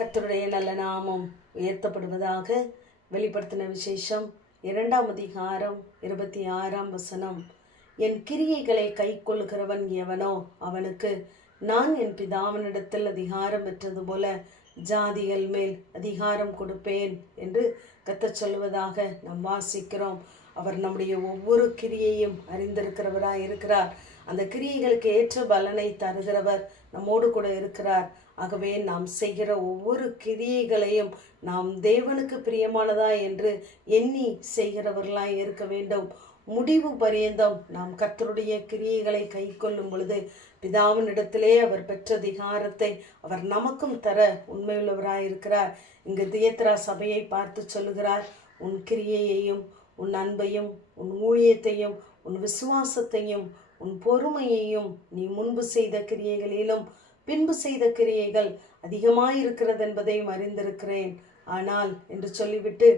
கர்த்தருடைய நல்ல நாமம் உயர்த்தப்படுவதாக. வெளிப்படுத்தின விசேஷம் 2ஆம் அதிகாரம் 26ஆம் வசனம். என் கிரியைகளை கை கொள்ளுகிறவன் எவனோ அவனுக்கு நான் என் பிதாவினிடத்தில் அதிகாரம் பெற்றது போல ஜாதிகள் மேல் அதிகாரம் கொடுப்பேன் என்று கர்த்தர் சொல்வதாக நாம் வாசிக்கிறோம். அவர் நம்முடைய ஒவ்வொரு கிரியையும் அறிந்திருக்கிறவராய் இருக்கிறார். அந்த கிரியைகளுக்கு ஏற்ற பலனை தருகிறவர் நம்மோடு கூட இருக்கிறார். ஆகவே நாம் செய்கிற ஒவ்வொரு கிரியைகளையும் நாம் தேவனுக்கு பிரியமானதா என்று எண்ணி செய்கிறவர்களாய் இருக்க வேண்டும். முடிவு பரியந்தம் நாம் கர்த்தருடைய கிரியைகளை கை கொள்ளும் பொழுது பிதாவின் இடத்திலே அவர் பெற்ற அதிகாரத்தை அவர் நமக்கும் தர உண்மையுள்ளவராய் இருக்கிறார். இங்கு தியத்ரா சபையை பார்த்து சொல்லுகிறார், உன் கிரியையையும் உன் அன்பையும் உன் ஊழியத்தையும் உன் விசுவாசத்தையும் உன் பொறுமையையும் நீ முன்பு செய்த கிரியைகளிலும் பின்பு செய்த கிரியைகள் அதிகமாயிருக்கிறது என்பதையும் அறிந்திருக்கிறேன். ஆனால் என்று சொல்லிவிட்டு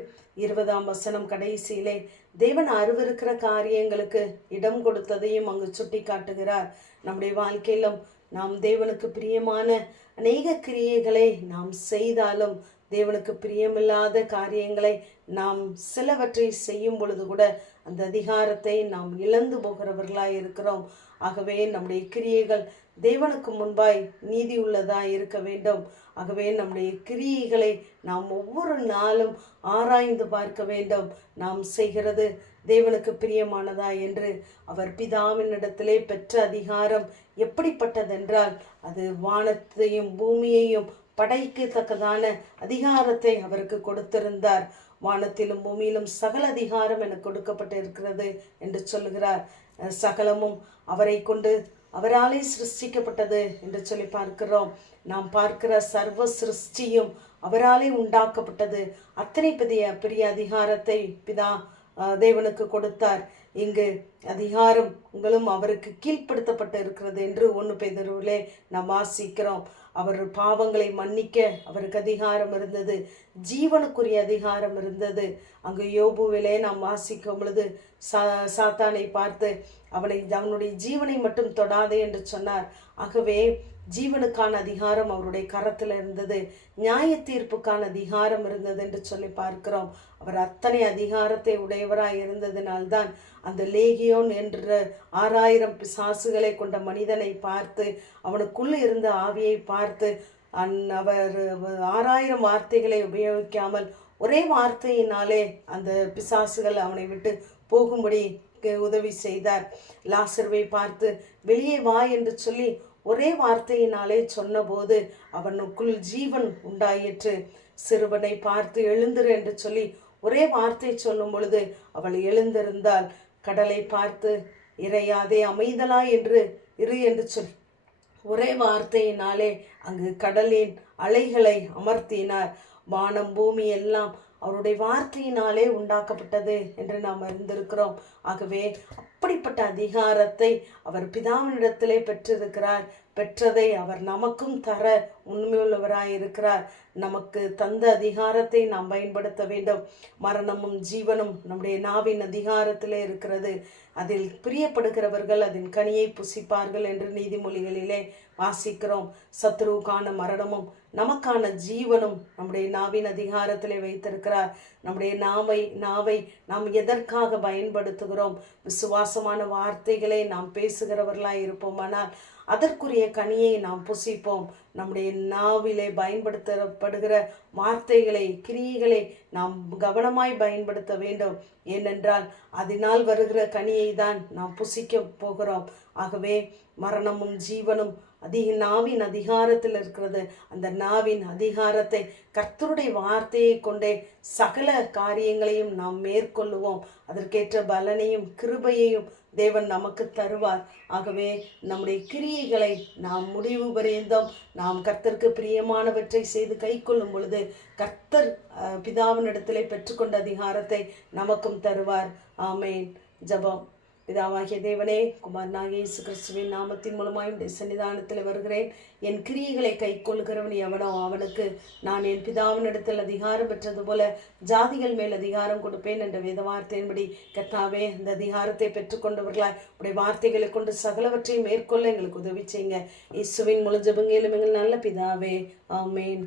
20ஆம் வசனம் கடைசியிலே தேவன் அருவருக்கிற காரியங்களுக்கு இடம் கொடுத்ததையும் அங்கு சுட்டி காட்டுகிறார். நம்முடைய வாழ்க்கையிலும் நாம் தேவனுக்கு பிரியமான அநேக கிரியைகளை நாம் செய்தாலும் தேவனுக்கு பிரியமில்லாத காரியங்களை நாம் சிலவற்றை செய்யும் பொழுது கூட அந்த அதிகாரத்தை நாம் இழந்து போகிறவர்களாய் இருக்கிறோம். ஆகவே நம்முடைய கிரியைகள் தேவனுக்கு முன்பாய் நீதி உள்ளதாய் இருக்க வேண்டும். ஆகவே நம்முடைய கிரியைகளை நாம் ஒவ்வொரு நாளும் ஆராய்ந்து பார்க்க வேண்டும். நாம் செய்கிறது தேவனுக்கு பிரியமானதா என்று. அவர் பிதாவின் இடத்திலே பெற்ற அதிகாரம் எப்படிப்பட்டதென்றால் அது வானத்தையும் பூமியையும் படைக்கத்தக்கதான அதிகாரத்தை அவருக்கு கொடுத்திருந்தார். வானத்திலும் பூமியிலும் சகல அதிகாரம் எனக்கு கொடுக்கப்பட்டு இருக்கிறது என்று சொல்லுகிறார். சகலமும் அவரை கொண்டு அவராலே சிருஷ்டிக்கப்பட்டது என்று சொல்லி பார்க்கிறோம். நாம் பார்க்கிற சர்வ சிருஷ்டியும் அவராலே உண்டாக்கப்பட்டது. அத்தனை பெரிய அதிகாரத்தை பிதா தேவனுக்கு கொடுத்தார். இங்கு அதிகாரம் உங்களும் அவருக்கு கீழ்ப்படுத்தப்பட்டு இருக்கிறது என்று 1 பேதுருவிலே நாம் வாசிக்கிறோம். அவர் பாவங்களை மன்னிக்க அவருக்கு அதிகாரம் இருந்தது, ஜீவனுக்குரிய அதிகாரம் இருந்தது. அங்கு யோபுவிலே நாம் வாசிக்கும் பொழுது சாத்தானை பார்த்து அவனுடைய ஜீவனை மட்டும் தொடாதே என்று சொன்னார். ஆகவே ஜீவனுக்கான அதிகாரம் அவருடைய கரத்தில் இருந்தது, நியாய தீர்ப்புக்கான அதிகாரம் இருந்தது என்று சொல்லி பார்க்கிறோம். அவர் அத்தனை அதிகாரத்தை உடையவராய் இருந்ததினால்தான் அந்த லேகியோன் என்ற 6000 பிசாசுகளை கொண்ட மனிதனை பார்த்து அவனுக்குள்ள இருந்த ஆவியை பார்த்து அவர் 6000 வார்த்தைகளை உபயோகிக்காமல் ஒரே வார்த்தையினாலே அந்த பிசாசுகள் அவனை விட்டு போகும்படி உதவி செய்தார். லாசருவை பார்த்து வெளியே வா என்று சொல்லி ஒரே வார்த்தையினாலே சொன்னபோது அவனுக்குள் ஜீவன் உண்டாயிற்று. சிறுவனை பார்த்து எழுந்திரு என்று சொல்லி ஒரே வார்த்தை சொல்லும் பொழுது அவள் எழுந்திருந்தாள். கடலை பார்த்து இறையாதே அமைதலா என்று இரு என்று சொல்லி ஒரே வார்த்தையினாலே அங்கு கடலின் அலைகளை அமர்த்தினார். வானம் பூமி எல்லாம் அவருடைய வார்த்தையினாலே உண்டாக்கப்பட்டது என்று நாம் அறிந்திருக்கிறோம். ஆகவே அப்படிப்பட்ட அதிகாரத்தை அவர் பிதாவினிடத்திலே பெற்றிருக்கிறார். பெற்றதை அவர் நமக்கும் தர உண்மையுள்ளவராய் இருக்கிறார். நமக்கு தந்த அதிகாரத்தை நாம் பயன்படுத்த வேண்டும். மரணமும் ஜீவனும் நம்முடைய நாவின் அதிகாரத்திலே இருக்கிறது. அதில் பிரியப்படுகிறவர்கள் அதன் கனியை புசிப்பார்கள் என்று நீதிமொழிகளிலே வாசிக்கிறோம். சத்ருவுக்கான மரணமும் நமக்கான ஜீவனும் நம்முடைய நாவின் அதிகாரத்திலே வைத்திருக்கிறார். நம்முடைய நாவை நாம் எதற்காக பயன்படுத்துகிறோம்? விசுவாசமான வார்த்தைகளை நாம் பேசுகிறவர்களாய் இருப்போமானால் அதற்குரிய கனியை நாம் புசிப்போம். நம்முடைய நாவிலே பயன்படுத்தப்படுகிற வார்த்தைகளை கிரியைகளை நாம் கவனமாய் பயன்படுத்த வேண்டும். ஏனென்றால் அதனால் வருகிற கனியை தான் நாம் புசிக்க போகிறோம். ஆகவே மரணமும் ஜீவனும் நாவின் அதிகாரத்தில் இருக்கிறது. அந்த நாவின் அதிகாரத்தை கர்த்தருடைய வார்த்தையை கொண்டே சகல காரியங்களையும் நாம் மேற்கொள்ளுவோம். அதற்கேற்ற பலனையும் கிருபையையும் தேவன் நமக்கு தருவார். ஆகவே நம்முடைய கிரியைகளை நாம் முடிவு பரியந்தம் நாம் கர்த்தருக்கு பிரியமானவற்றை செய்து கை கொள்ளும் பொழுது கர்த்தர் பிதாவினிடத்திலே பெற்றுக்கொண்ட அதிகாரத்தை நமக்கும் தருவார். ஆமேன். ஜெபம். பிதாவாகிய தேவனே, குமாரனாகிய இயேசு கிறிஸ்துவின் நாமத்தின் மூலமாய் உடைய சன்னிதானத்தில் வருகிறேன். என் கிரியைகளை கை கொள்கிறவன் எவனோ அவனுக்கு நான் என் பிதாவினிடத்தில் அதிகாரம் பெற்றது போல ஜாதிகள் மேல் அதிகாரம் கொடுப்பேன் என்ற வேத வார்த்தையின்படி கர்த்தாவே இந்த அதிகாரத்தை பெற்றுக்கொண்டவர்களாய் உடைய வார்த்தைகளை கொண்டு சகலவற்றையும் மேற்கொள்ள எங்களுக்கு உதவி செய்யுங்க. இயேசுவின் முழு ஜெபங்களிலும் எங்கள் நல்ல பிதாவே. ஆமேன்.